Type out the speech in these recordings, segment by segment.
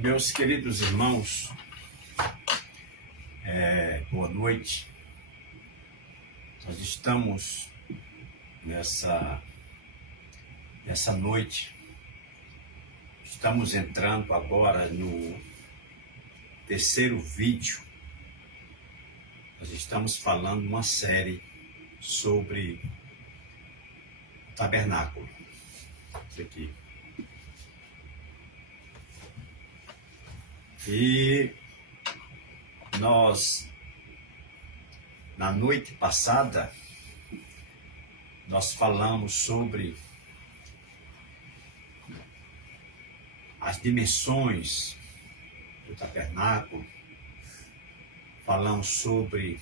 Meus queridos irmãos, boa noite. Nós estamos nessa noite, estamos entrando agora no terceiro vídeo. Nós estamos falando uma série sobre o tabernáculo. Isso aqui. E nós, na noite passada, nós falamos sobre as dimensões do tabernáculo, falamos sobre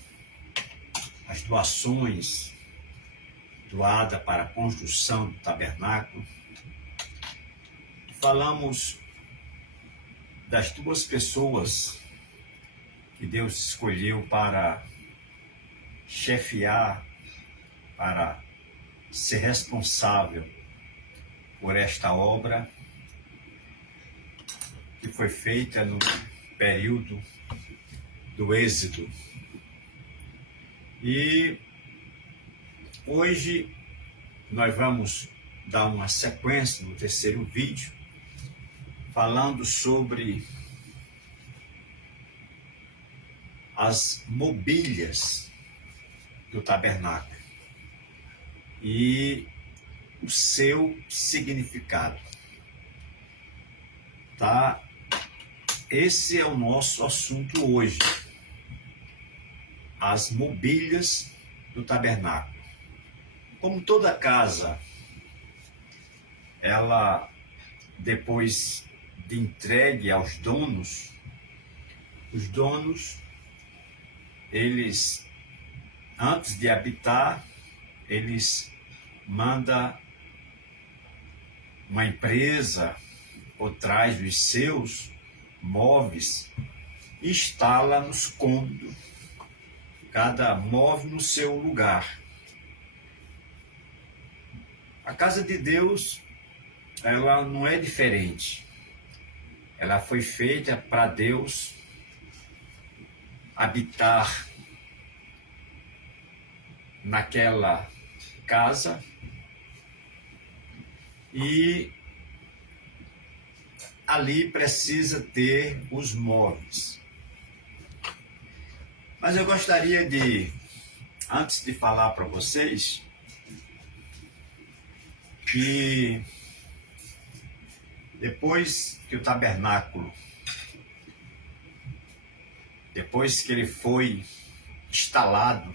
as doações doadas para a construção do tabernáculo, falamos das duas pessoas que Deus escolheu para chefiar, para ser responsável por esta obra que foi feita no período do Êxodo. E hoje nós vamos dar uma sequência no terceiro vídeo, falando sobre as mobílias do tabernáculo e o seu significado, tá? Esse é o nosso assunto hoje, as mobílias do tabernáculo. Como toda casa, ela, depois de entregue aos donos, os donos, eles, antes de habitar, eles mandam uma empresa ou traz os seus móveis e instala nos cômodos, cada móvel no seu lugar. A casa de Deus, ela não é diferente. Ela foi feita para Deus habitar naquela casa e ali precisa ter os móveis. Mas eu gostaria de, antes de falar para vocês, que depois que o tabernáculo, depois que ele foi instalado,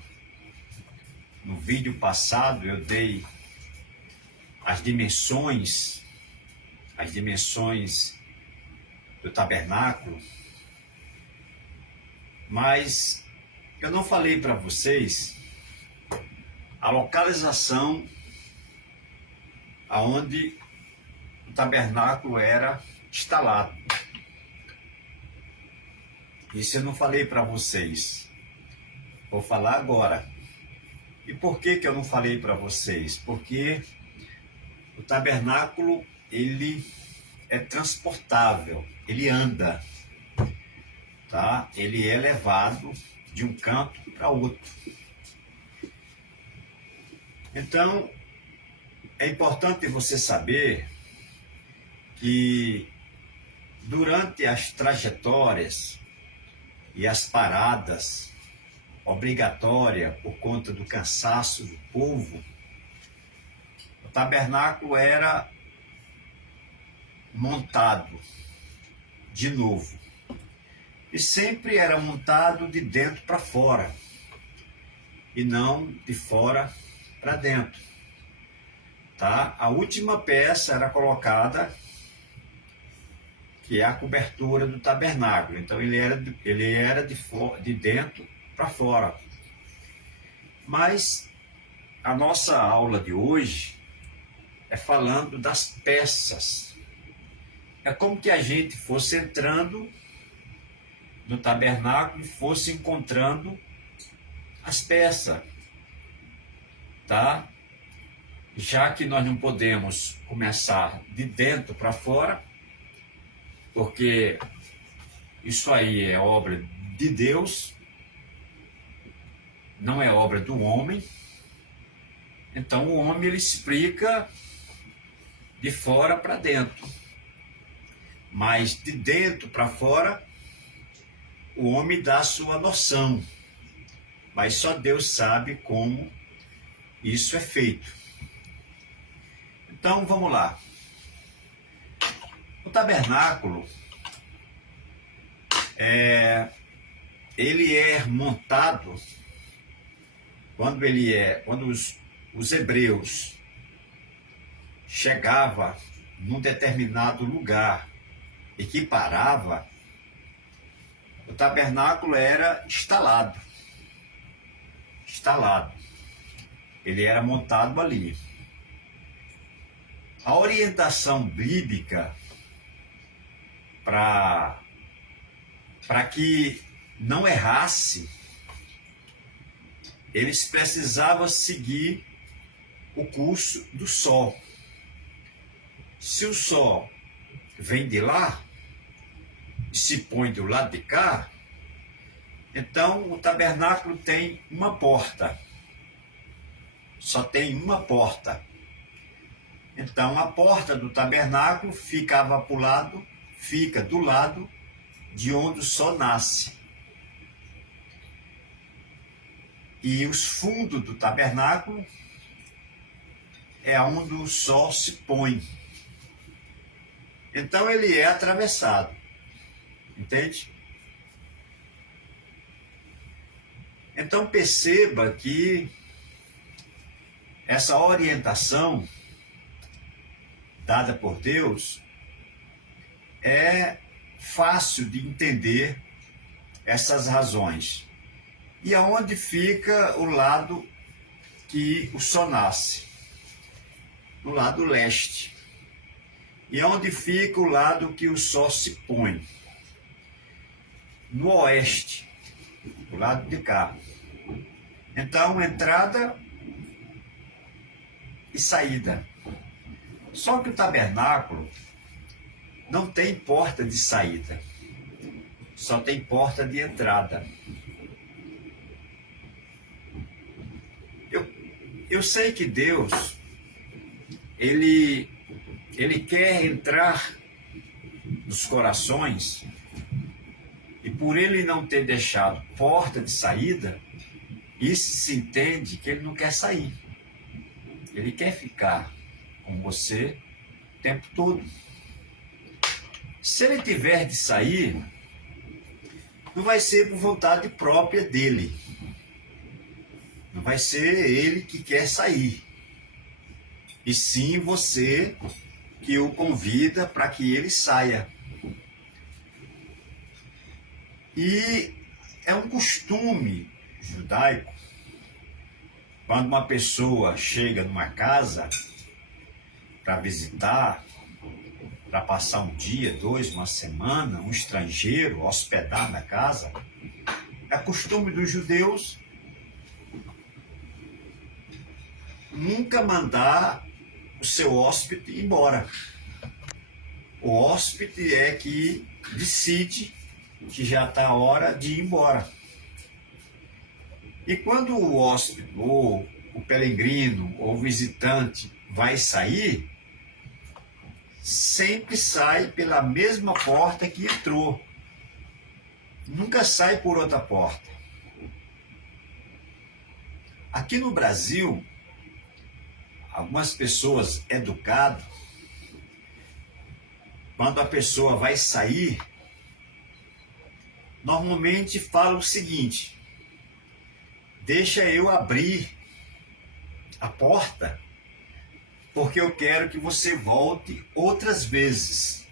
no vídeo passado eu dei as dimensões do tabernáculo, mas eu não falei para vocês a localização aonde o tabernáculo era instalado. Isso eu não falei para vocês. Vou falar agora. E por que eu não falei para vocês? Porque o tabernáculo, ele é transportável, ele anda, tá? Ele é levado de um canto para outro. Então, é importante você saber que durante as trajetórias e as paradas obrigatórias por conta do cansaço do povo, o tabernáculo era montado de novo. E sempre era montado de dentro para fora e não de fora para dentro. Tá? A última peça era colocada, que é a cobertura do tabernáculo. Então ele era de dentro para fora. Mas a nossa aula de hoje é falando das peças. É como que a gente fosse entrando no tabernáculo e fosse encontrando as peças, tá? Já que nós não podemos começar de dentro para fora, porque isso aí é obra de Deus, não é obra do homem. Então o homem ele explica de fora para dentro, mas de dentro para fora o homem dá a sua noção, mas só Deus sabe como isso é feito. Então vamos lá. O tabernáculo ele é montado quando os hebreus chegavam num determinado lugar e que parava, o tabernáculo era instalado. Ele era montado ali. A orientação bíblica para que não errasse, eles precisavam seguir o curso do sol. Se o sol vem de lá e se põe do lado de cá, então o tabernáculo tem uma porta. Só tem uma porta. Então a porta do tabernáculo fica do lado de onde o sol nasce. E os fundos do tabernáculo é onde o sol se põe. Então ele é atravessado. Entende? Então perceba que essa orientação dada por Deus é fácil de entender essas razões. E aonde fica o lado que o sol nasce? No lado leste. E aonde fica o lado que o sol se põe? No oeste, do lado de cá. Então, entrada e saída. Só que o tabernáculo não tem porta de saída, só tem porta de entrada. Eu sei que Deus, ele quer entrar nos corações, e por ele não ter deixado porta de saída, isso se entende que ele não quer sair. Ele quer ficar com você o tempo todo. Se ele tiver de sair, não vai ser por vontade própria dele. Não vai ser ele que quer sair. E sim você que o convida para que ele saia. E é um costume judaico, quando uma pessoa chega numa casa para visitar, para passar um dia, 2, uma semana, um estrangeiro hospedar na casa, é costume dos judeus nunca mandar o seu hóspede embora. O hóspede é que decide que já está a hora de ir embora. E quando o hóspede, ou o peregrino, ou o visitante vai sair, sempre sai pela mesma porta que entrou. Nunca sai por outra porta. Aqui no Brasil, algumas pessoas educadas, quando a pessoa vai sair, normalmente falam o seguinte: deixa eu abrir a porta, porque eu quero que você volte outras vezes.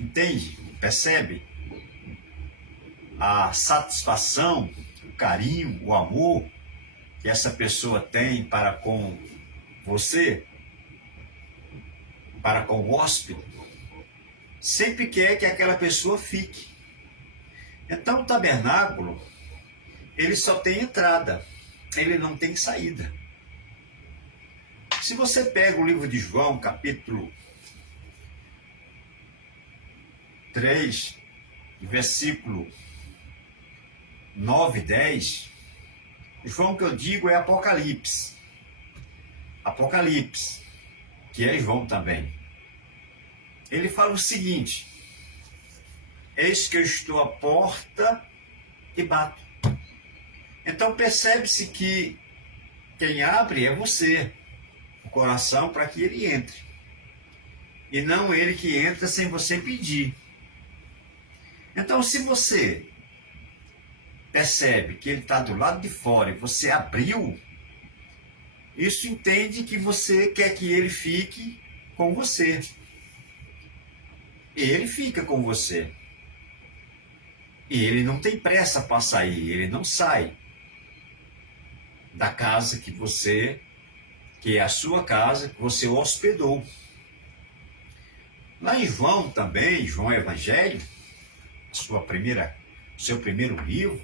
Entende? Percebe? A satisfação, o carinho, o amor que essa pessoa tem para com você, para com o hóspede, sempre quer que aquela pessoa fique. Então o tabernáculo, ele só tem entrada, ele não tem saída. Se você pega o livro de João, capítulo 3, versículo 9 e 10, João que eu digo é Apocalipse. Apocalipse, que é João também. Ele fala o seguinte: eis que eu estou à porta e bato. Então percebe-se que quem abre é você, o coração, para que ele entre. E não ele que entra sem você pedir. Então, se você percebe que ele está do lado de fora e você abriu, isso entende que você quer que ele fique com você. Ele fica com você. E ele não tem pressa para sair, ele não sai da casa que é a sua casa, que você hospedou. Lá em João também, João Evangelho, seu primeiro livro,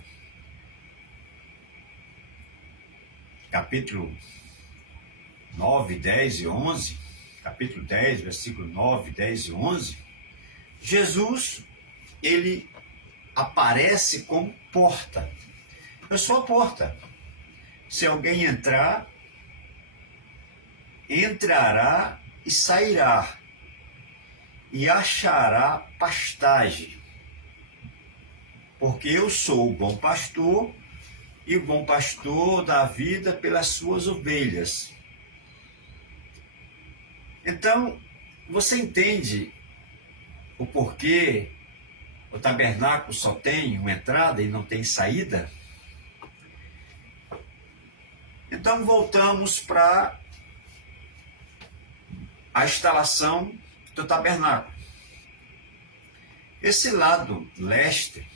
capítulo 9, 10 e 11, capítulo 10, versículo 9, 10 e 11, Jesus, ele aparece como porta. Eu sou a porta. Se alguém entrar, entrará e sairá, e achará pastagem. Porque eu sou o bom pastor, e o bom pastor dá vida pelas suas ovelhas. Então, você entende o porquê o tabernáculo só tem uma entrada e não tem saída? Então, voltamos para a instalação do tabernáculo. Esse lado leste,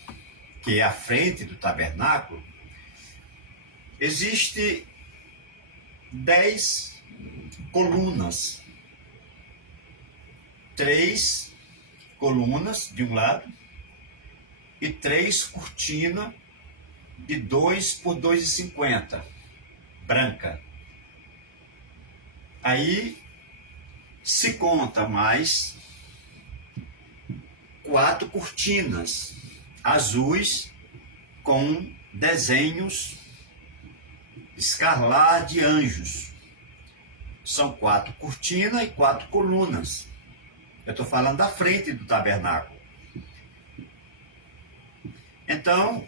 que é a frente do tabernáculo, existe 10 colunas. 3 colunas de um lado e 3 cortinas de 2 por 2,50, branca. Aí se conta mais 4 cortinas azuis com desenhos escarlar de anjos. São 4 cortinas e 4 colunas. Eu estou falando da frente do tabernáculo. Então,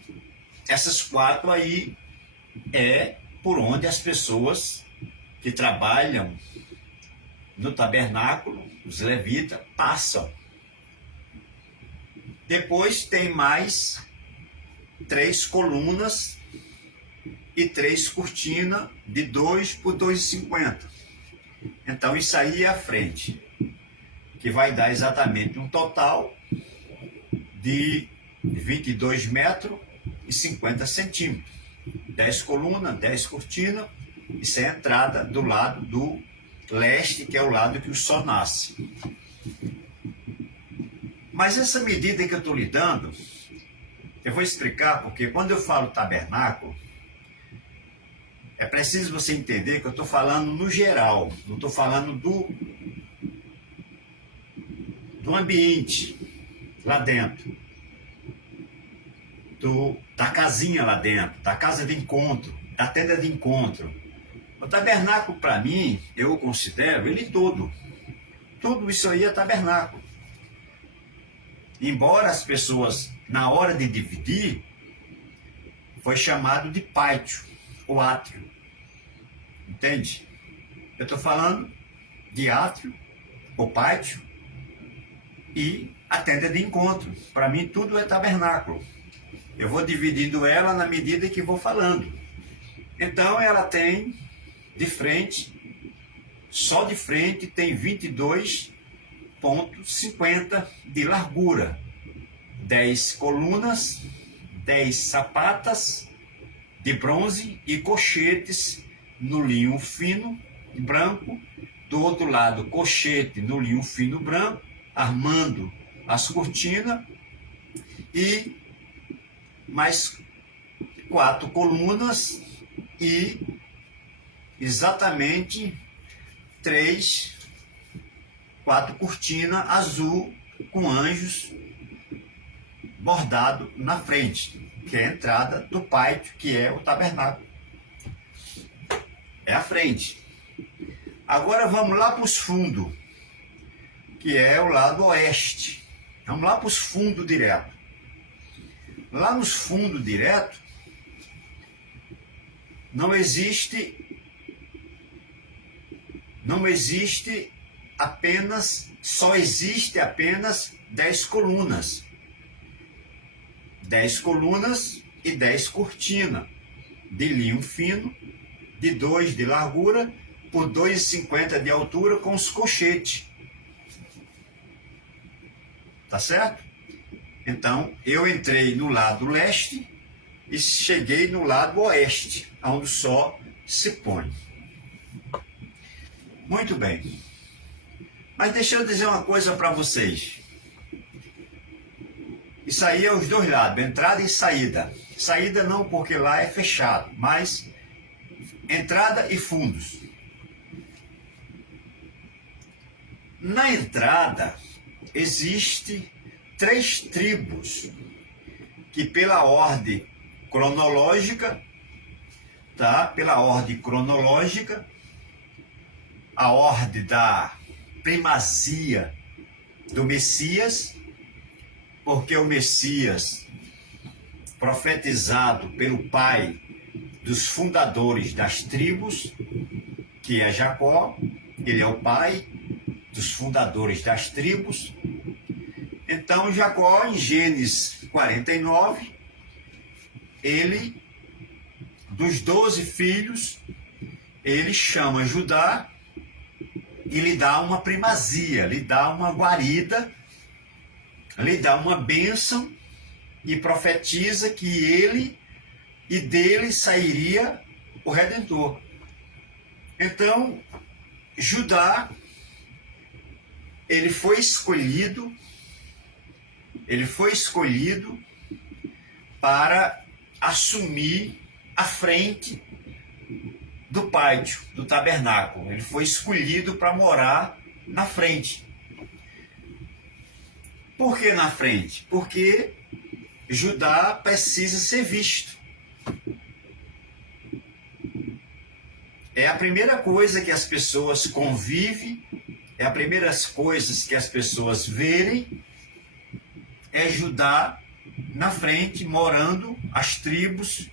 essas 4 aí é por onde as pessoas que trabalham no tabernáculo, os levitas, passam. Depois tem mais 3 colunas e 3 cortinas de 2 por 2,50. Então, isso aí é a frente, que vai dar exatamente um total de 22 metros e 50 centímetros. 10 colunas, 10 cortinas, isso é a entrada do lado do leste, que é o lado que o sol nasce. Mas essa medida que eu estou lhe dando, eu vou explicar, porque quando eu falo tabernáculo, é preciso você entender que eu estou falando no geral, não estou falando do ambiente lá dentro, da casinha lá dentro, da casa de encontro, da tenda de encontro. O tabernáculo, para mim, eu considero ele todo. Tudo isso aí é tabernáculo. Embora as pessoas, na hora de dividir, foi chamado de pátio, ou átrio. Entende? Eu estou falando de átrio, ou pátio, e a tenda de encontro. Para mim, tudo é tabernáculo. Eu vou dividindo ela na medida que vou falando. Então, ela tem de frente, só de frente, tem 22,50 de largura. 10 colunas, 10 sapatas de bronze e cochetes no linho fino branco. Do outro lado, cochete no linho fino branco, armando as cortinas, e mais 4 colunas e exatamente 4 cortinas azul com anjos bordado na frente, que é a entrada do pátio, que é o tabernáculo. É a frente. Agora vamos lá para os fundos, que é o lado oeste. Vamos lá para os fundos direto. Lá nos fundos direto, só existe apenas 10 colunas. 10 colunas e 10 cortinas de linho fino, de 2 de largura por 2,50 de altura com os colchetes. Tá certo? Então, eu entrei no lado leste e cheguei no lado oeste, onde o sol se põe. Muito bem. Mas deixa eu dizer uma coisa para vocês. Isso aí é os dois lados, entrada e saída. Saída não, porque lá é fechado, mas entrada e fundos. Na entrada existe 3 tribos que pela ordem cronológica, tá? Pela ordem cronológica, a ordem da primazia do Messias, porque o Messias, profetizado pelo pai dos fundadores das tribos, que é Jacó, ele é o pai dos fundadores das tribos. Então Jacó, em Gênesis 49, ele, dos 12 filhos, ele chama Judá e lhe dá uma primazia, lhe dá uma guarida, lhe dá uma bênção e profetiza que ele e dele sairia o Redentor. Então, Judá, ele foi escolhido para assumir a frente do pátio, do tabernáculo. Ele foi escolhido para morar na frente. Por que na frente? Porque Judá precisa ser visto. É a primeira coisa que as pessoas convivem, é a primeira coisa que as pessoas verem, é Judá na frente, morando, as tribos,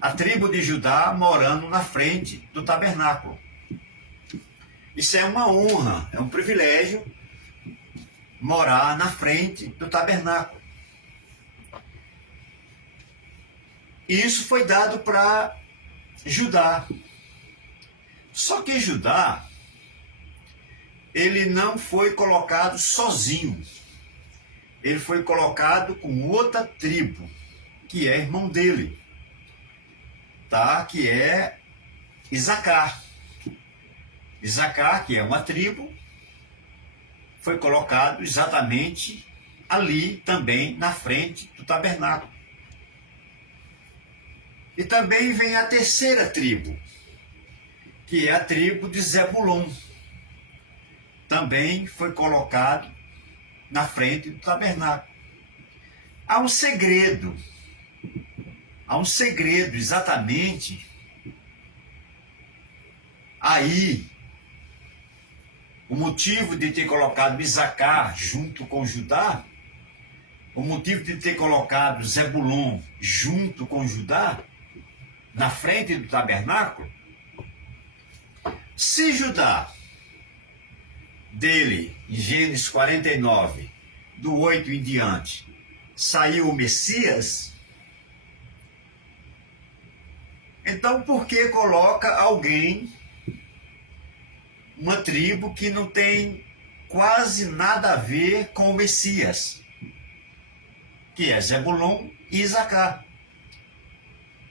a tribo de Judá morando na frente do tabernáculo. Isso é uma honra, é um privilégio morar na frente do tabernáculo. E isso foi dado para Judá. Só que Judá, ele não foi colocado sozinho. Ele foi colocado com outra tribo, que é irmão dele, tá? Que é Isacar. Isacar, que é uma tribo, foi colocado exatamente ali também na frente do tabernáculo. E também vem a terceira tribo, que é a tribo de Zebulon. Também foi colocado na frente do tabernáculo. Há um segredo exatamente aí. O motivo de ter colocado Isacar junto com Judá, o motivo de ter colocado Zebulon junto com Judá, na frente do tabernáculo, se Judá, dele, em Gênesis 49, do 8 em diante, saiu o Messias, então por que coloca alguém, uma tribo que não tem quase nada a ver com o Messias, que é Zebulon e Isacar?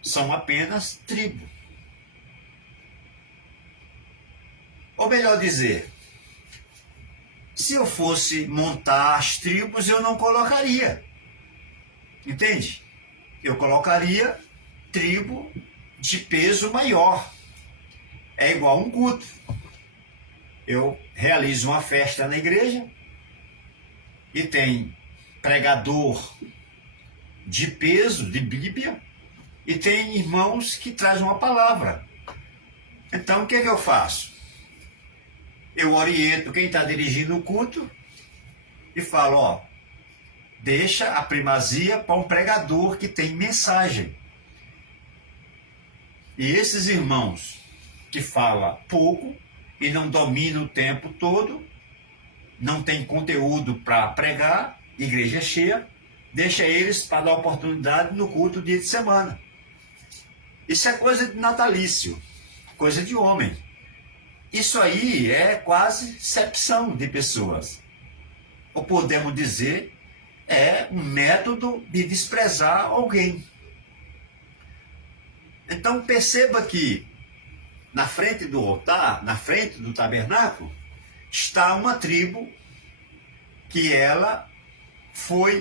São apenas tribo. Ou melhor dizer, se eu fosse montar as tribos, eu não colocaria. Entende? Eu colocaria tribo de peso maior. É igual um culto. Eu realizo uma festa na igreja e tem pregador de peso, de Bíblia, e tem irmãos que trazem uma palavra. Então, o que é que eu faço? Eu oriento quem está dirigindo o culto e falo, ó, deixa a primazia para um pregador que tem mensagem. E esses irmãos que falam pouco e não dominam o tempo todo, não tem conteúdo para pregar, igreja cheia, deixa eles para dar oportunidade no culto dia de semana. Isso é coisa de natalício, coisa de homem. Isso aí é quase acepção de pessoas. Ou podemos dizer, é um método de desprezar alguém. Então perceba que na frente do altar, na frente do tabernáculo, está uma tribo que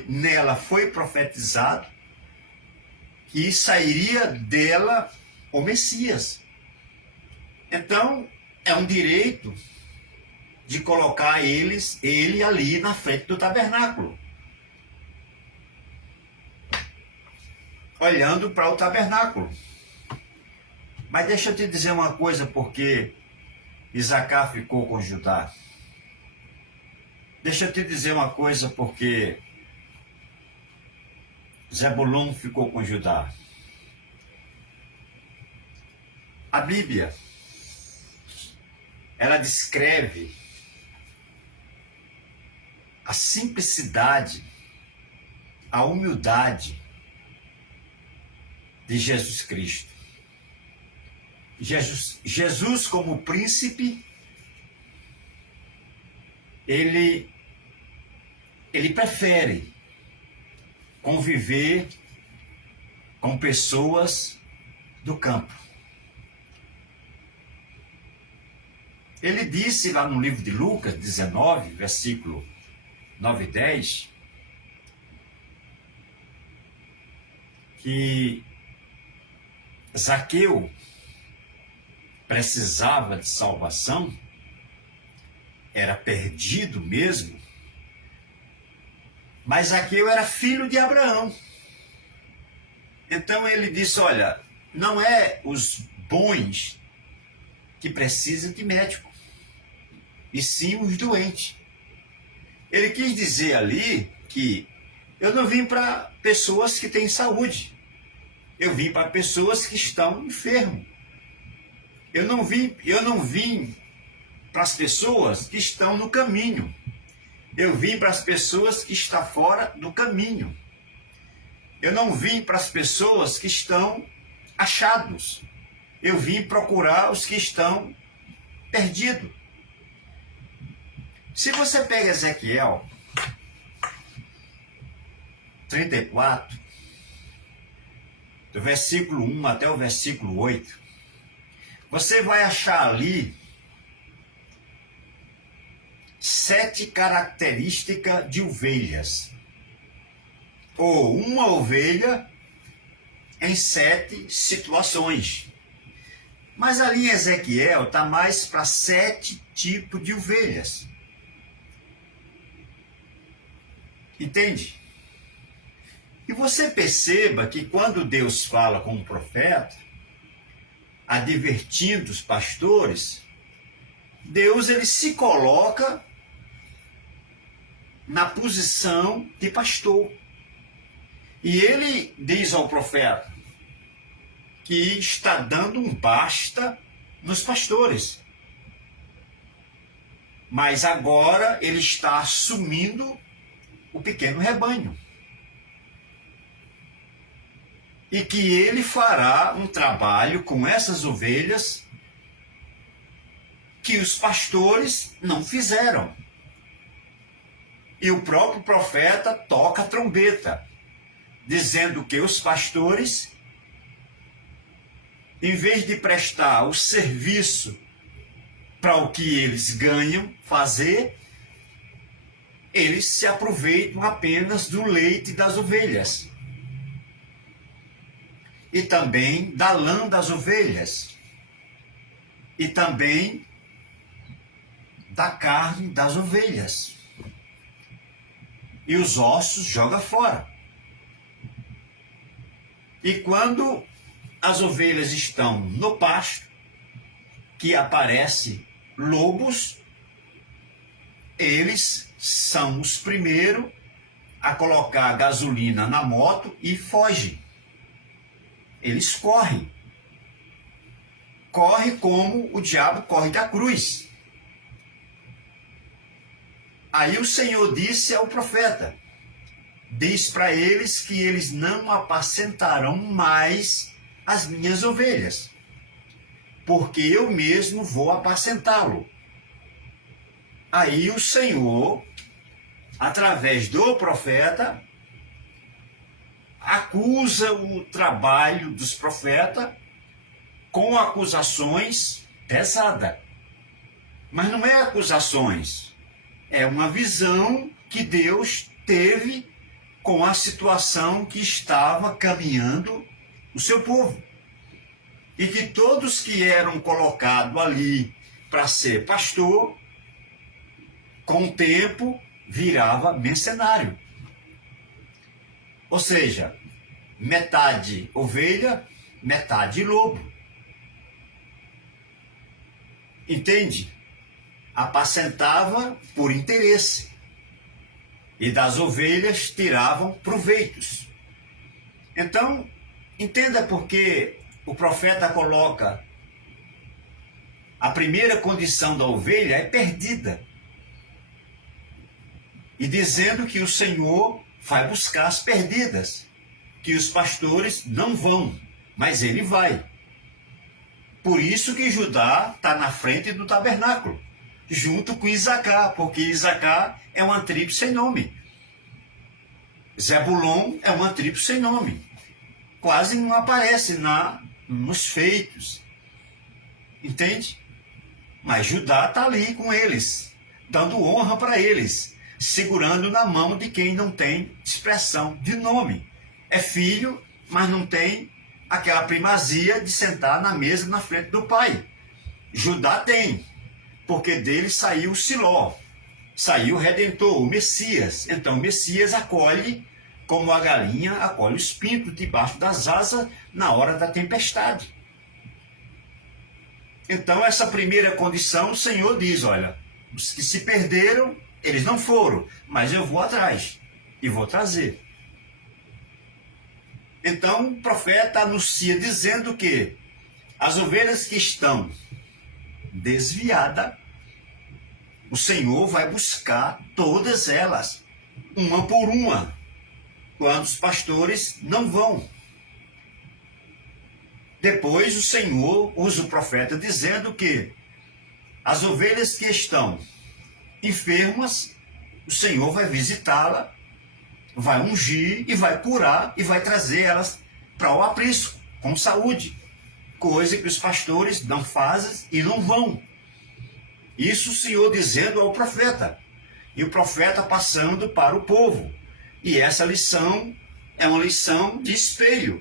nela foi profetizado que sairia dela o Messias. Então, é um direito de colocar ele ali na frente do tabernáculo, olhando para o tabernáculo. Mas deixa eu te dizer uma coisa, porque Isacar ficou com Judá. Deixa eu te dizer uma coisa, porque Zebulon ficou com Judá. A Bíblia, ela descreve a simplicidade, a humildade de Jesus Cristo. Jesus como príncipe, ele prefere conviver com pessoas do campo. Ele disse lá no livro de Lucas 19, versículo 9 e 10, que Zaqueu precisava de salvação, era perdido mesmo, mas Zaqueu era filho de Abraão. Então ele disse, olha, não é os bons que precisam de médico, e sim os doentes. Ele quis dizer ali que eu não vim para pessoas que têm saúde, eu vim para pessoas que estão enfermas. Eu não vim para as pessoas que estão no caminho. Eu vim para as pessoas que estão fora do caminho. Eu não vim para as pessoas que estão achados. Eu vim procurar os que estão perdidos. Se você pega Ezequiel 34, do versículo 1 até o versículo 8, você vai achar ali 7 características de ovelhas. Ou uma ovelha em 7 situações. Mas ali em Ezequiel está mais para 7 tipos de ovelhas. Entende? E você perceba que quando Deus fala com o profeta, advertindo os pastores, Deus ele se coloca na posição de pastor. E ele diz ao profeta que está dando um basta nos pastores. Mas agora ele está assumindo o pequeno rebanho. E que ele fará um trabalho com essas ovelhas que os pastores não fizeram. E o próprio profeta toca a trombeta, dizendo que os pastores, em vez de prestar o serviço para o que eles ganham fazer, eles se aproveitam apenas do leite das ovelhas. E também da lã das ovelhas. E também da carne das ovelhas. E os ossos joga fora. E quando as ovelhas estão no pasto, que aparece lobos, eles são os primeiros a colocar gasolina na moto e fogem. Eles correm. Corre como o diabo corre da cruz. Aí o Senhor disse ao profeta: diz para eles que eles não apacentarão mais as minhas ovelhas, porque eu mesmo vou apacentá-lo. Aí o Senhor, através do profeta, acusa o trabalho dos profetas com acusações pesadas. Mas não é acusações, é uma visão que Deus teve com a situação que estava caminhando o seu povo. E que todos que eram colocados ali para ser pastor, com o tempo virava mercenário. Ou seja, metade ovelha, metade lobo. Entende? Apacentava por interesse. E das ovelhas tiravam proveitos. Então, entenda por que o profeta coloca a primeira condição da ovelha é perdida. E dizendo que o Senhor vai buscar as perdidas, que os pastores não vão, mas ele vai. Por isso que Judá está na frente do tabernáculo, junto com Isacar, porque Isacar é uma tribo sem nome. Zebulon é uma tribo sem nome. Quase não aparece nos feitos. Entende? Mas Judá está ali com eles, dando honra para eles, segurando na mão de quem não tem expressão de nome. É filho, mas não tem aquela primazia de sentar na mesa na frente do pai. Judá tem, porque dele saiu o Siló, saiu o Redentor, o Messias. Então o Messias acolhe como a galinha acolhe os pintos debaixo das asas na hora da tempestade. Então essa primeira condição o Senhor diz, olha, os que se perderam, eles não foram, mas eu vou atrás e vou trazer. Então o profeta anuncia dizendo que as ovelhas que estão desviadas, o Senhor vai buscar todas elas, uma por uma, quando os pastores não vão. Depois o Senhor usa o profeta dizendo que as ovelhas que estão enfermas, o Senhor vai visitá-la, vai ungir e vai curar e vai trazer elas para o aprisco, com saúde. Coisa que os pastores não fazem e não vão. Isso o Senhor dizendo ao profeta. E o profeta passando para o povo. E essa lição é uma lição de espelho.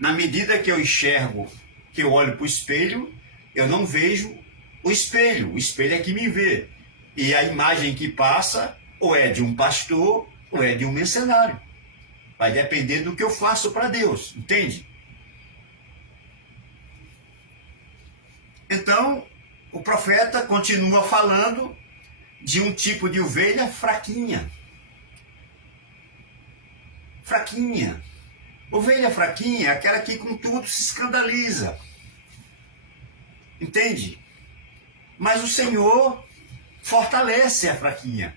Na medida que eu enxergo, que eu olho para o espelho, eu não vejo o espelho é que me vê. E a imagem que passa ou é de um pastor ou é de um mercenário. Vai depender do que eu faço para Deus, entende? Então, o profeta continua falando de um tipo de ovelha fraquinha. Fraquinha. Ovelha fraquinha é aquela que com tudo se escandaliza. Entende? Mas o Senhor fortalece a fraquinha.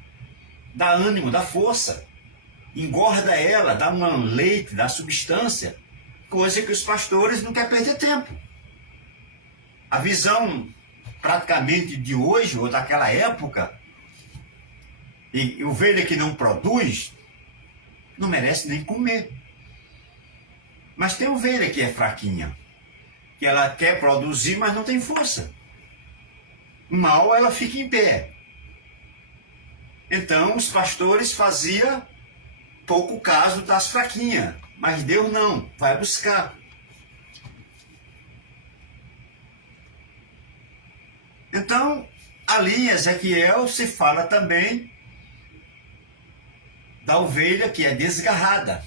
Dá ânimo, dá força. Engorda ela, dá um leite, dá substância. Coisa que os pastores não querem perder tempo. A visão praticamente de hoje ou daquela época, e ovelha que não produz, não merece nem comer. Mas tem ovelha que é fraquinha, que ela quer produzir, mas não tem força. Mal ela fica em pé. Então os pastores faziam pouco caso das fraquinhas, mas Deus não, vai buscar. Então, ali em Ezequiel se fala também da ovelha que é desgarrada.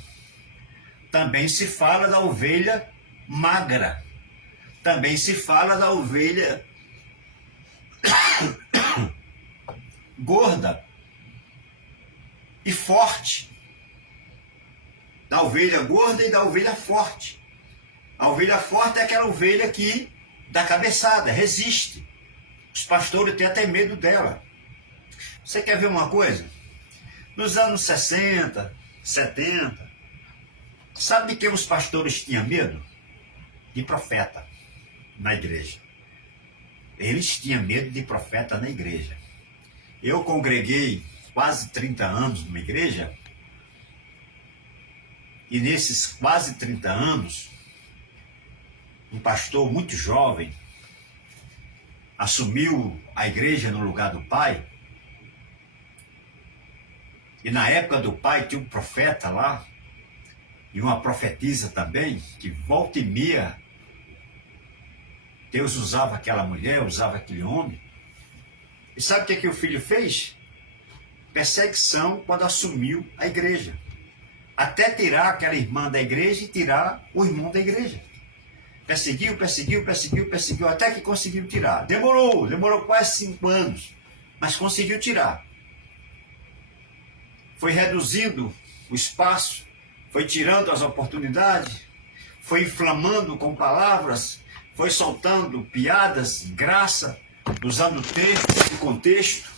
também se fala da ovelha magra, também se fala da ovelha gorda e forte, da ovelha gorda e da ovelha forte. A ovelha forte é aquela ovelha que dá cabeçada, resiste. Os pastores têm até medo dela. Você quer ver uma coisa? Nos anos 60, 70, sabe de que os pastores tinham medo? De profeta na igreja. Eles tinham medo de profeta na igreja. Eu congreguei quase 30 anos numa igreja, e nesses quase 30 anos, um pastor muito jovem assumiu a igreja no lugar do pai. E na época do pai tinha um profeta lá, e uma profetisa também, que volta e meia Deus usava aquela mulher, usava aquele homem. E sabe o que o filho fez? Perseguição quando assumiu a igreja. Até tirar aquela irmã da igreja e tirar o irmão da igreja. Perseguiu, até que conseguiu tirar. Demorou quase 5 anos, mas conseguiu tirar. Foi reduzindo o espaço, foi tirando as oportunidades, foi inflamando com palavras, foi soltando piadas, graça, usando texto e contexto.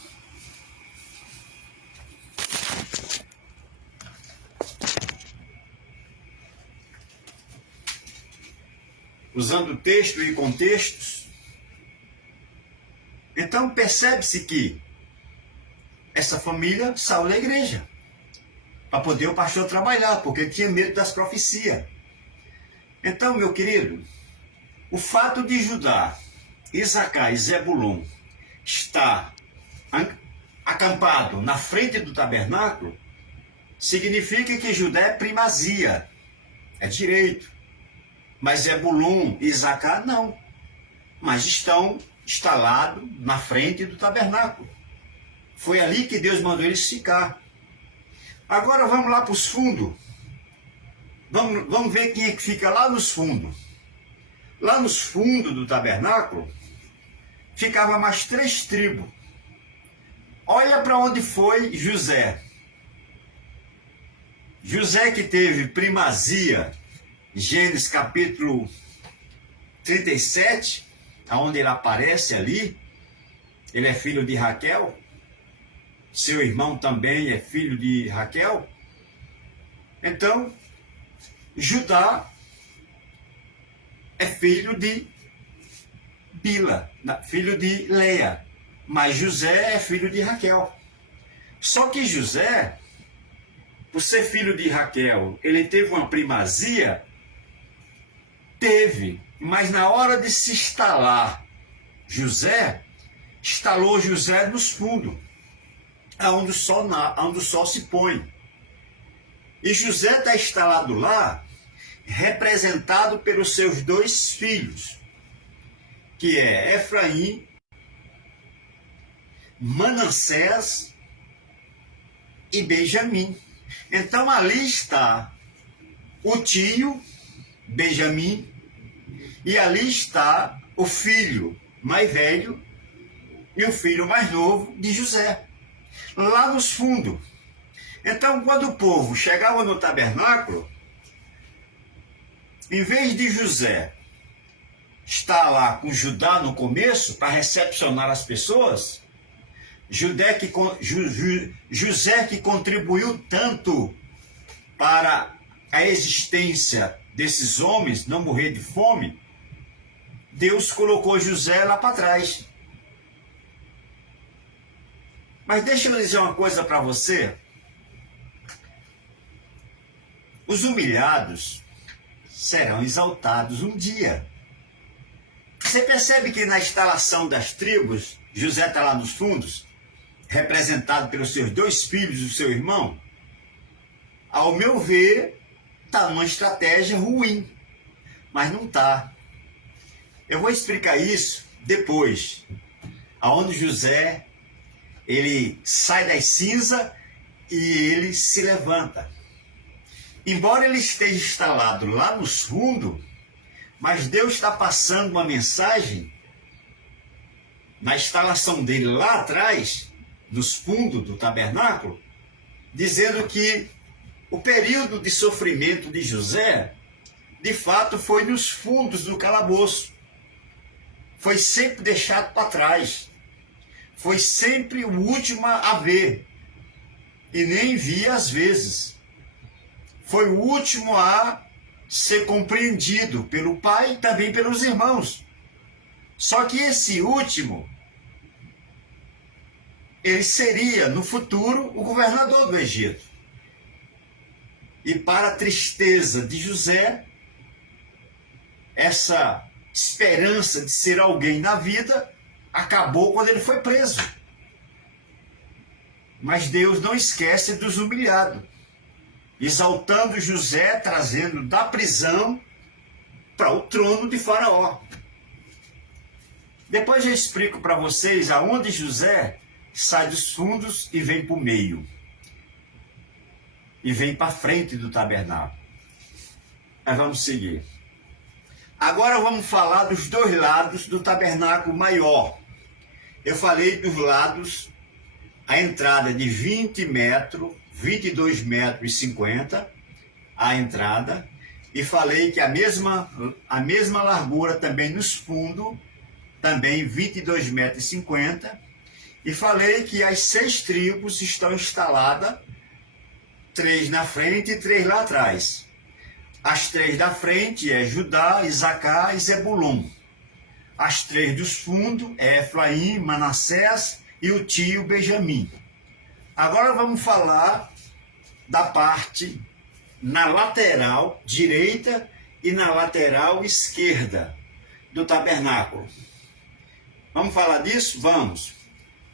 Usando texto e contextos. Então percebe-se que essa família saiu da igreja para poder o pastor trabalhar, porque tinha medo das profecias. Então, meu querido, o fato de Judá, Isacar e Zebulon estar acampado na frente do tabernáculo significa que Judá é primazia, é direito. Mas Zebulon e Isacar não, mas estão instalados na frente do tabernáculo. Foi ali que Deus mandou eles ficar. Agora vamos lá para os fundos. Vamos ver quem é que fica lá nos fundos. Lá nos fundos do tabernáculo, ficava mais 3 tribos. Olha para onde foi José. José que teve primazia, Gênesis capítulo 37, onde ele aparece ali. Ele é filho de Raquel. Seu irmão também é filho de Raquel. Então, Judá é filho de Bila, filho de Leia. Mas José é filho de Raquel. Só que José, por ser filho de Raquel, ele teve uma primazia. Teve, mas na hora de se instalar instalou José nos fundos, onde o sol se põe. E José está instalado lá, representado pelos seus 2 filhos, que é Efraim, Manassés e Benjamim. Então ali está o tio Benjamim, e ali está o filho mais velho e o filho mais novo de José, lá nos fundos. Então, quando o povo chegava no tabernáculo, em vez de José estar lá com Judá no começo para recepcionar as pessoas, José que contribuiu tanto para a existência desses homens não morrer de fome, Deus colocou José lá para trás. Mas deixa eu dizer uma coisa para você. Os humilhados serão exaltados um dia. Você percebe que na instalação das tribos, José está lá nos fundos, representado pelos seus 2 filhos e o seu irmão? Ao meu ver, está numa estratégia ruim, mas não está. Eu vou explicar isso depois, aonde José, ele sai das cinzas e ele se levanta. embora ele esteja instalado lá nos fundos, mas Deus está passando uma mensagem na instalação dele lá atrás, nos fundos do tabernáculo, dizendo que o período de sofrimento de José, de fato, foi nos fundos do calabouço. Foi sempre deixado para trás. Foi sempre o último a ver. E nem via às vezes. Foi o último a ser compreendido pelo pai e também pelos irmãos. Só que esse último, ele seria, no futuro, o governador do Egito. E para a tristeza de José, essa esperança de ser alguém na vida acabou quando ele foi preso. Mas Deus não esquece dos humilhados, exaltando José, trazendo da prisão para o trono de Faraó. Depois eu explico para vocês aonde José sai dos fundos e vem para o meio. E vem para frente do tabernáculo. Mas vamos seguir. Agora vamos falar dos dois lados do tabernáculo maior. Eu falei dos lados, a entrada de 20 metros, 22 metros e 50, a entrada, e falei que a mesma largura também nos fundos, também 22 metros e 50, e falei que as 6 tribos estão instaladas, 3 na frente e 3 lá atrás. As 3 da frente é Judá, Isacar e Zebulon. As 3 dos fundos é Efraim, Manassés e o tio Benjamim. Agora vamos falar da parte na lateral direita e na lateral esquerda do tabernáculo. Vamos falar disso? Vamos.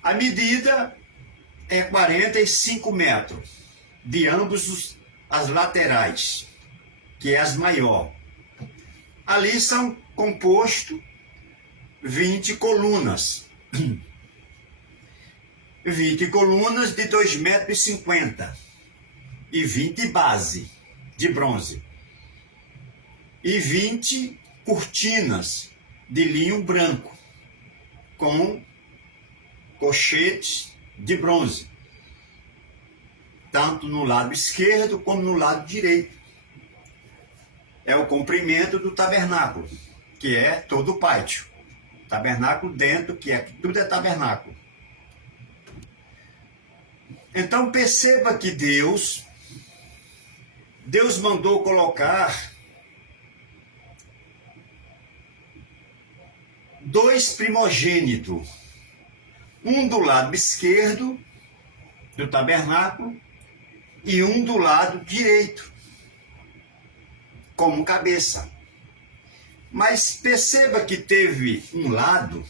A medida é 45 metros de ambos as laterais, que é as maiores. Ali são compostos 20 colunas. 20 colunas de 2,50 metros e 20 base de bronze. E 20 cortinas de linho branco com colchetes de bronze, tanto no lado esquerdo como no lado direito. É o comprimento do tabernáculo, que é todo o pátio. Tabernáculo dentro, que é tudo é tabernáculo. Então perceba que Deus mandou colocar 2 primogênitos, um do lado esquerdo do tabernáculo e um do lado direito, como cabeça. Mas perceba que teve um lado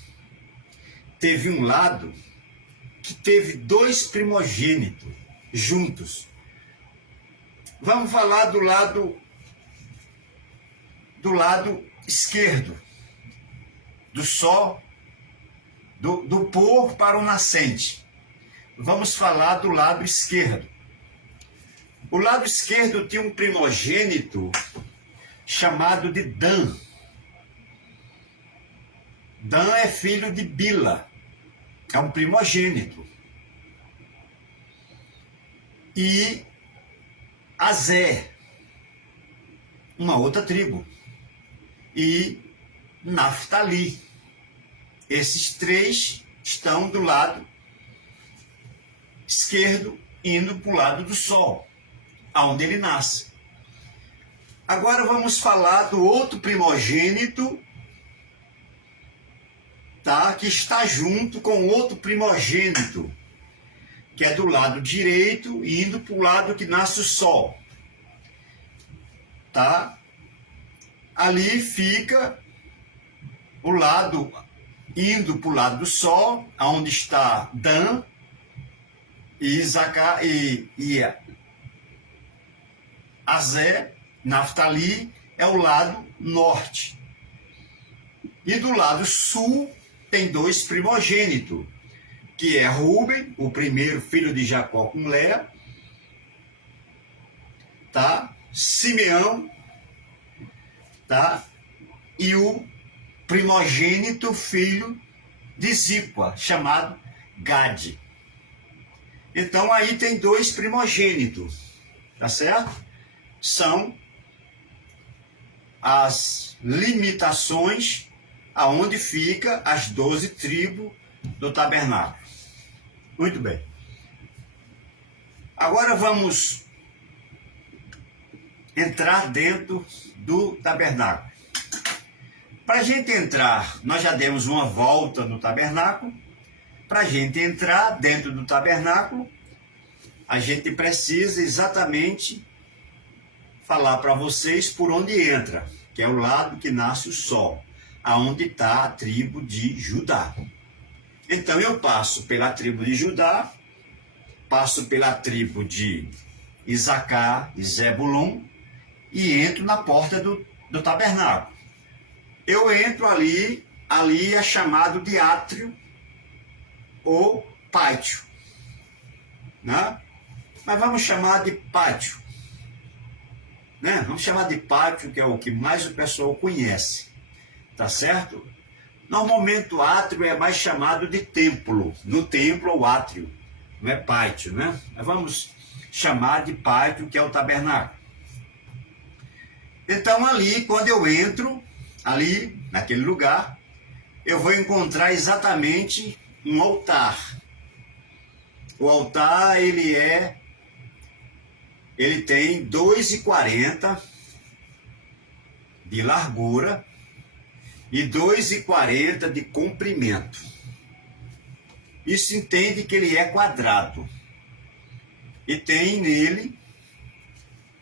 que teve 2 primogênitos juntos. Vamos falar do lado esquerdo, do sol, do pôr para o nascente. Vamos falar do lado esquerdo. O lado esquerdo tinha um primogênito chamado de Dan. Dan é filho de Bila, é um primogênito. E Azé, uma outra tribo. E Naftali. Esses 3 estão do lado esquerdo, indo para o lado do sol, aonde ele nasce. Agora vamos falar do outro primogênito, tá? Que está junto com outro primogênito, que é do lado direito, indo para o lado que nasce o sol. Tá? Ali fica o lado indo para o lado do sol, onde está Dan e Isacar e Azé, Naftali, é o lado norte. E do lado sul tem 2 primogênitos, que é Rúben, o primeiro filho de Jacó com Léa, tá? Simeão, tá? E o primogênito filho de Zípora, chamado Gade. Então aí tem 2 primogênitos, tá certo? São as limitações aonde fica as 12 tribos do tabernáculo. Muito bem. Agora vamos entrar dentro do tabernáculo. Para a gente entrar, nós já demos uma volta no tabernáculo. Para a gente entrar dentro do tabernáculo, a gente precisa exatamente falar para vocês por onde entra, que é o lado que nasce o sol, aonde está a tribo de Judá. Então eu passo pela tribo de Judá, passo pela tribo de Isacar e Zebulon e entro na porta do tabernáculo. Eu entro ali é chamado de átrio ou pátio, né? Mas vamos chamar de pátio, né? Vamos chamar de pátio, que é o que mais o pessoal conhece, tá certo? Normalmente o átrio é mais chamado de templo. No templo o átrio, não é pátio, né? Mas vamos chamar de pátio, que é o tabernáculo. Então ali, quando eu entro, ali naquele lugar, eu vou encontrar exatamente um altar. O altar, ele tem 2,40 de largura e 2,40 de comprimento. Isso entende que ele é quadrado. E tem nele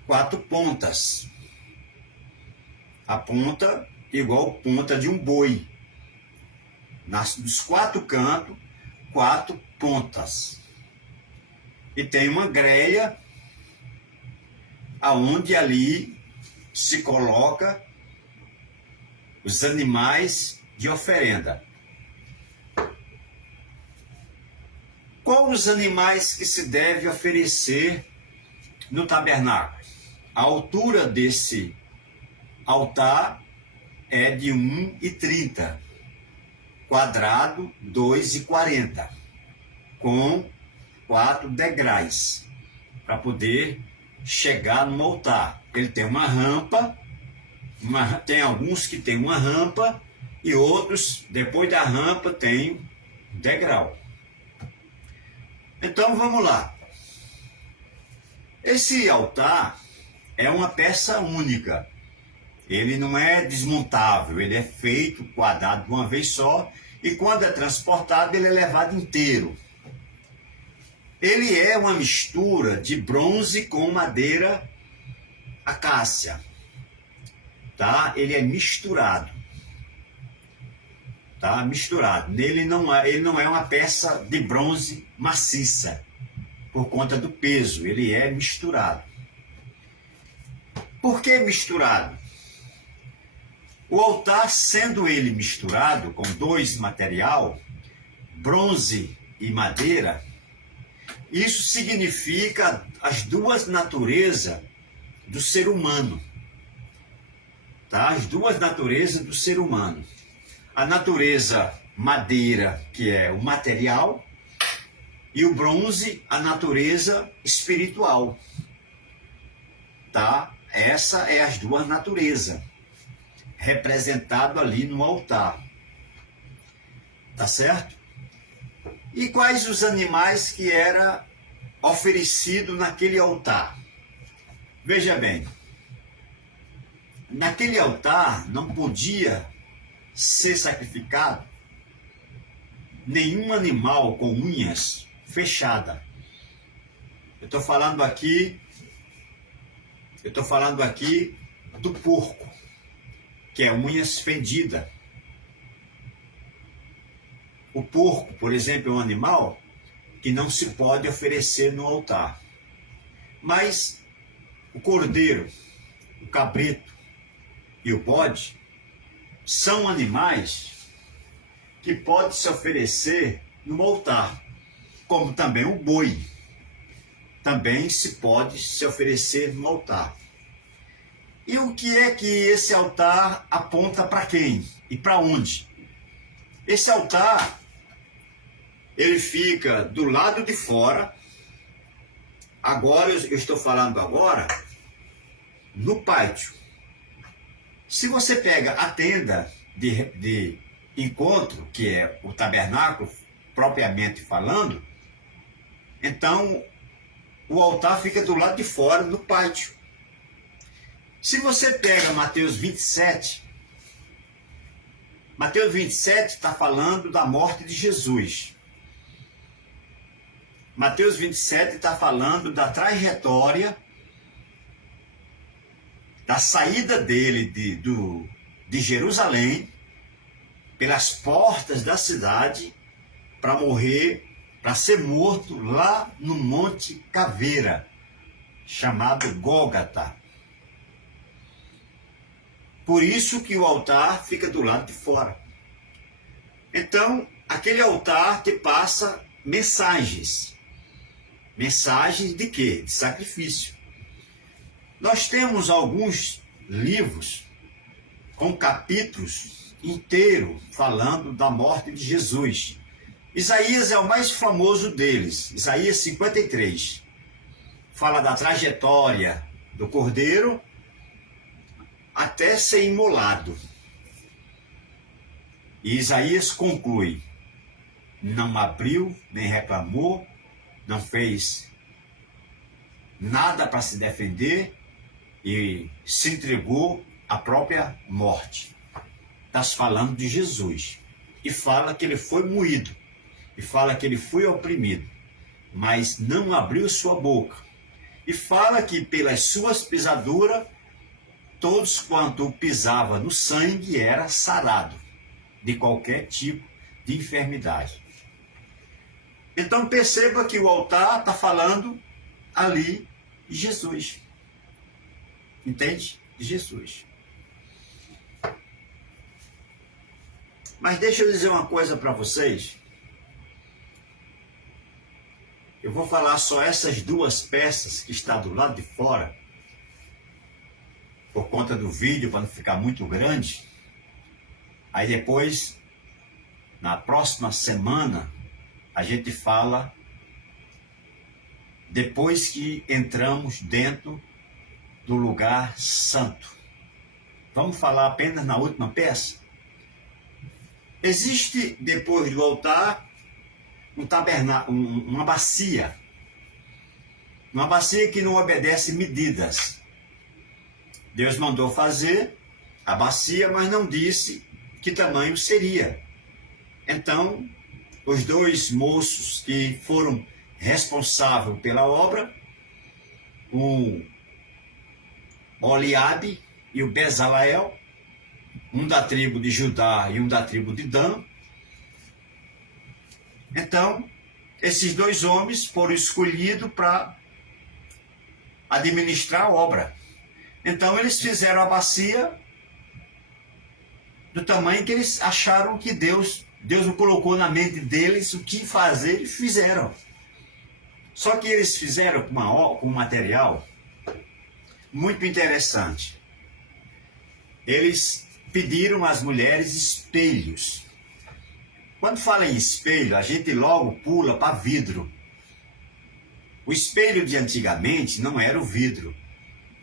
4 pontas. A ponta igual a ponta de um boi. Dos 4 cantos, 4 pontas. E tem uma greia, aonde ali se coloca os animais de oferenda. Qual os animais que se deve oferecer no tabernáculo? A altura desse altar é de 1,30, quadrado 2,40, com 4 degraus, para poder chegar no altar. Ele tem uma rampa, tem alguns que tem uma rampa, e outros, depois da rampa, tem degrau. Então vamos lá. Esse altar é uma peça única. Ele não é desmontável, ele é feito quadrado de uma vez só, e quando é transportado ele é levado inteiro. Ele é uma mistura de bronze com madeira acácia, tá? Ele é misturado, tá? Misturado. Ele não é uma peça de bronze maciça, por conta do peso. Ele é misturado. Por que misturado? O altar, sendo ele misturado com 2 material, bronze e madeira, isso significa as 2 naturezas do ser humano, tá? As 2 naturezas do ser humano. A natureza madeira, que é o material, e o bronze, a natureza espiritual, tá? Essa é as 2 naturezas, representado ali no altar, tá certo? E quais os animais que era oferecido naquele altar? Veja bem, naquele altar não podia ser sacrificado nenhum animal com unhas fechadas. Eu estou falando aqui do porco, que é unhas fendidas. O porco, por exemplo, é um animal que não se pode oferecer no altar. Mas o cordeiro, o cabrito e o bode são animais que podem se oferecer no altar, como também o boi também se pode se oferecer no altar. E o que é que esse altar aponta para quem? E para onde? Esse altar, ele fica do lado de fora. Agora, eu estou falando agora no pátio. Se você pega a tenda de encontro, que é o tabernáculo, propriamente falando, então o altar fica do lado de fora, no pátio. Se você pega Mateus 27 está falando da morte de Jesus. Mateus 27 está falando da trajetória, da saída dele de Jerusalém, pelas portas da cidade, para morrer, para ser morto lá no Monte Caveira, chamado Gólgota. Por isso que o altar fica do lado de fora. Então, aquele altar te passa mensagens. Mensagens de quê? De sacrifício. Nós temos alguns livros com capítulos inteiros falando da morte de Jesus. Isaías é o mais famoso deles. Isaías 53. Fala da trajetória do Cordeiro até ser imolado. E Isaías conclui: não abriu, nem reclamou, não fez nada para se defender e se entregou à própria morte. Está falando de Jesus. E fala que ele foi moído. E fala que ele foi oprimido. Mas não abriu sua boca. E fala que pelas suas pisaduras, todos quanto pisava no sangue era sarado de qualquer tipo de enfermidade. Então perceba que o altar está falando ali de Jesus. Entende? De Jesus. Mas deixa eu dizer uma coisa para vocês. Eu vou falar só essas duas peças que estão do lado de fora, por conta do vídeo, para não ficar muito grande. Aí depois, na próxima semana, a gente fala, depois que entramos dentro do lugar santo. Vamos falar apenas na última peça. Existe, depois do altar, um tabernáculo, uma bacia. Uma bacia que não obedece medidas. Deus mandou fazer a bacia, mas não disse que tamanho seria. Então, os dois moços que foram responsáveis pela obra, o Oliabe e o Bezaleel, um da tribo de Judá e um da tribo de Dan. Então, esses dois homens foram escolhidos para administrar a obra. Então, eles fizeram a bacia do tamanho que eles acharam que Deus não colocou na mente deles o que fazer, e fizeram. Só que eles fizeram com um material muito interessante. Eles pediram às mulheres espelhos. Quando fala em espelho, a gente logo pula para vidro. O espelho de antigamente não era o vidro,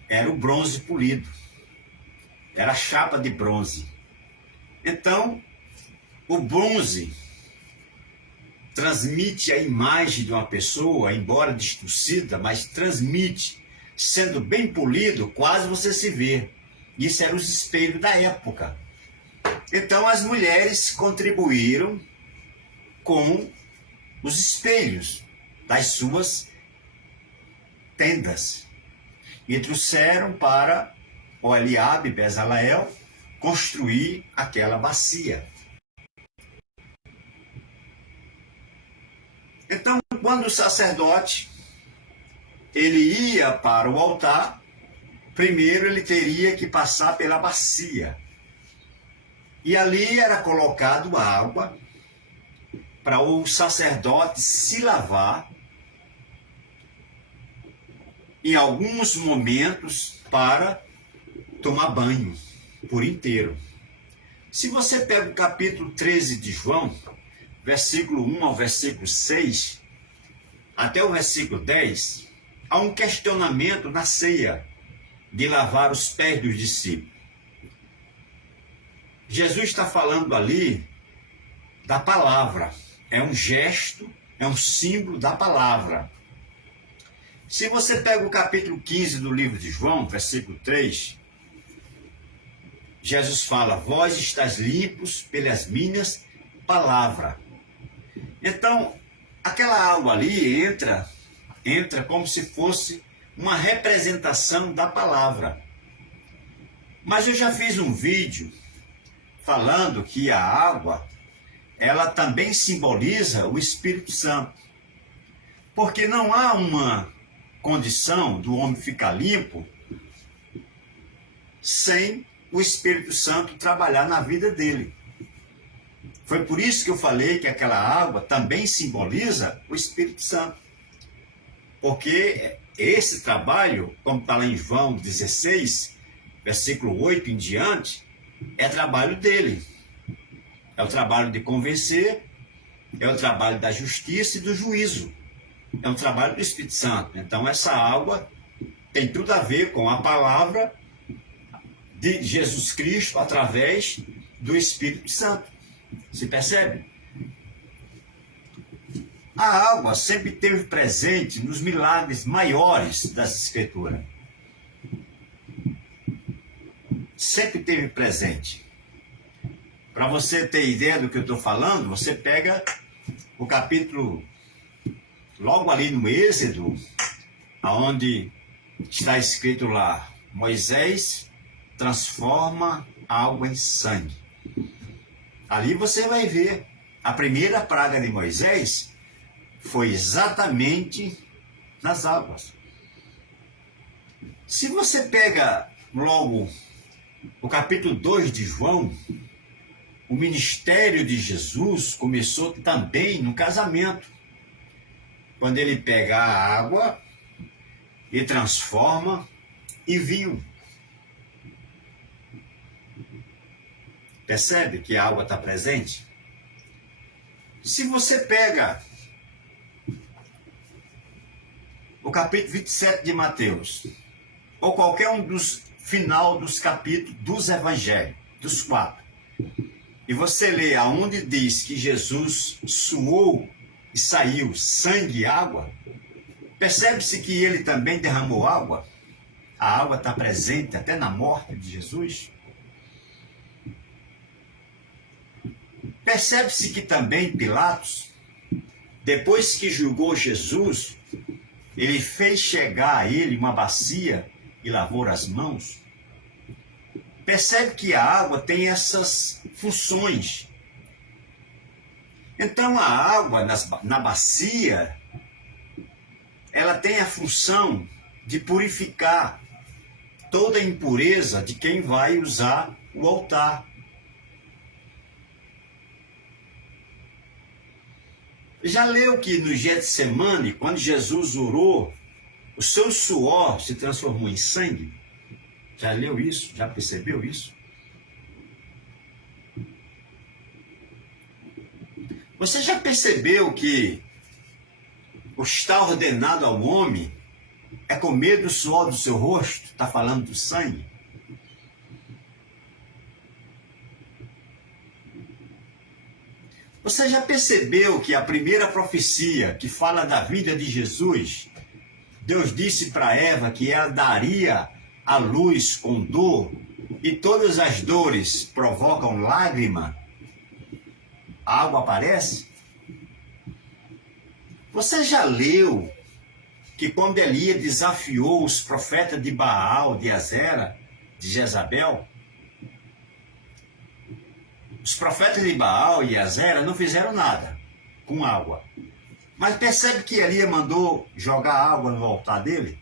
era o bronze polido. Era a chapa de bronze. Então, o bronze transmite a imagem de uma pessoa, embora distorcida, mas transmite, sendo bem polido, quase você se vê. Isso eram os espelhos da época. Então as mulheres contribuíram com os espelhos das suas tendas e trouxeram para Oliabe e Bezaleel construir aquela bacia. Então, quando o sacerdote ele ia para o altar, primeiro ele teria que passar pela bacia. E ali era colocado água para o sacerdote se lavar. Em alguns momentos, para tomar banho por inteiro. Se você pega o capítulo 13 de João, versículo 1 ao versículo 6, até o versículo 10, há um questionamento na ceia de lavar os pés dos discípulos. Jesus está falando ali da palavra. É um gesto, é um símbolo da palavra. Se você pega o capítulo 15 do livro de João, versículo 3, Jesus fala: vós estáis limpos pelas minhas palavras. Então, aquela água ali entra como se fosse uma representação da palavra. Mas eu já fiz um vídeo falando que a água, ela também simboliza o Espírito Santo. Porque não há uma condição do homem ficar limpo sem o Espírito Santo trabalhar na vida dele. Foi por isso que eu falei que aquela água também simboliza o Espírito Santo. Porque esse trabalho, como está lá em João 16, versículo 8 em diante, é trabalho dele. É o trabalho de convencer, é o trabalho da justiça e do juízo. É um trabalho do Espírito Santo. Então essa água tem tudo a ver com a palavra de Jesus Cristo através do Espírito Santo. Se percebe? A água sempre esteve presente nos milagres maiores das Escrituras. Sempre esteve presente. Para você ter ideia do que eu estou falando, você pega o capítulo, logo ali no Êxodo, onde está escrito lá: Moisés transforma água em sangue. Ali você vai ver, a primeira praga de Moisés foi exatamente nas águas. Se você pega logo o capítulo 2 de João, o ministério de Jesus começou também no casamento, quando ele pega a água e transforma em vinho. Percebe que a água está presente? Se você pega o capítulo 27 de Mateus, ou qualquer um dos final dos capítulos dos evangelhos, dos 4, e você lê aonde diz que Jesus suou e saiu sangue e água, percebe-se que ele também derramou água. A água está presente até na morte de Jesus. Percebe-se que também Pilatos, depois que julgou Jesus, ele fez chegar a ele uma bacia e lavou as mãos. Percebe que a água tem essas funções. Então a água na bacia, ela tem a função de purificar toda a impureza de quem vai usar o altar. Já leu que no Getsemane, quando Jesus orou, o seu suor se transformou em sangue? Já leu isso? Já percebeu isso? Você já percebeu que o está ordenado ao homem é comer do suor do seu rosto? Está falando do sangue? Você já percebeu que a primeira profecia que fala da vida de Jesus, Deus disse para Eva que ela daria a luz com dor, e todas as dores provocam lágrima? A água aparece? Você já leu que quando Elias desafiou os profetas de Baal, de Azera, de Jezabel, os profetas de Baal e Azera não fizeram nada com água. Mas percebe que Elias mandou jogar água no altar dele?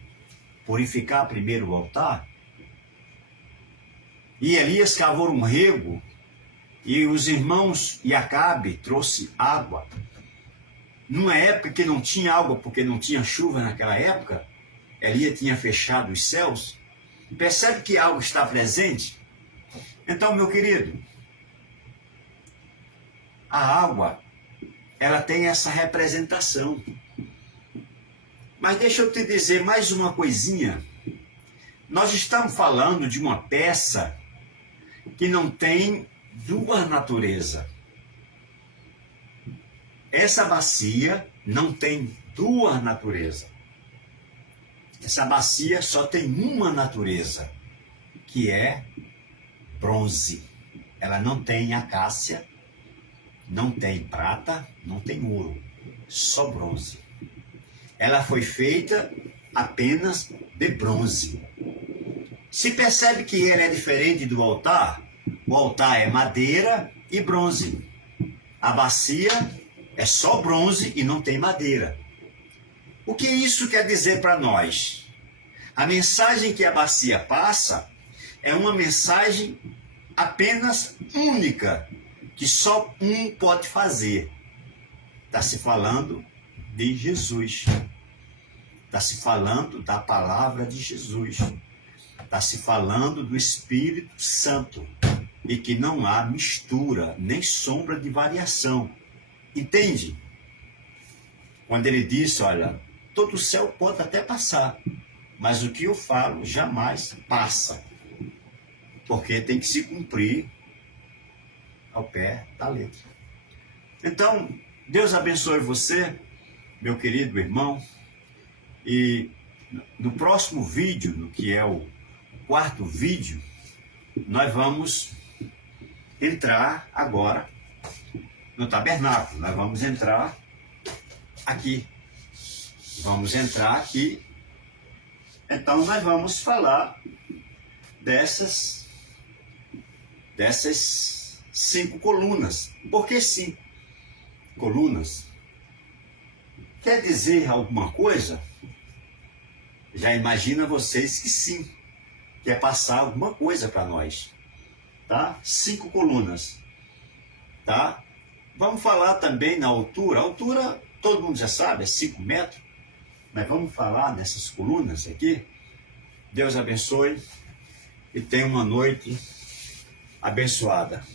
Purificar primeiro o altar? E Elias cavou um rego, e os irmãos e Acabe trouxe água. Numa época que não tinha água, porque não tinha chuva naquela época, Elias tinha fechado os céus. Percebe que algo está presente? Então, meu querido, a água, ela tem essa representação. Mas deixa eu te dizer mais uma coisinha. Nós estamos falando de uma peça que não tem duas naturezas. Essa bacia não tem duas naturezas. Essa bacia só tem uma natureza, que é bronze. Ela não tem acácia, não tem prata, não tem ouro, só bronze. Ela foi feita apenas de bronze. Se percebe que ela é diferente do altar? O altar é madeira e bronze. A bacia é só bronze e não tem madeira. O que isso quer dizer para nós? A mensagem que a bacia passa é uma mensagem apenas única, que só um pode fazer. Está se falando de Jesus. Está se falando da palavra de Jesus. Está se falando do Espírito Santo. E que não há mistura, nem sombra de variação. Entende? Quando ele disse, olha, todo o céu pode até passar, mas o que eu falo jamais passa. Porque tem que se cumprir ao pé da letra. Então, Deus abençoe você, meu querido irmão. E no próximo vídeo, no que é o quarto vídeo, nós vamos entrar agora no tabernáculo. Nós vamos entrar aqui. Vamos entrar aqui. Então nós vamos falar dessas 5 colunas. Por que 5 colunas? Quer dizer alguma coisa? Já imagina vocês que sim, quer passar alguma coisa para nós, tá? 5 colunas, tá? Vamos falar também na altura. A altura, todo mundo já sabe, é 5 metros, mas vamos falar dessas colunas aqui. Deus abençoe e tenha uma noite abençoada.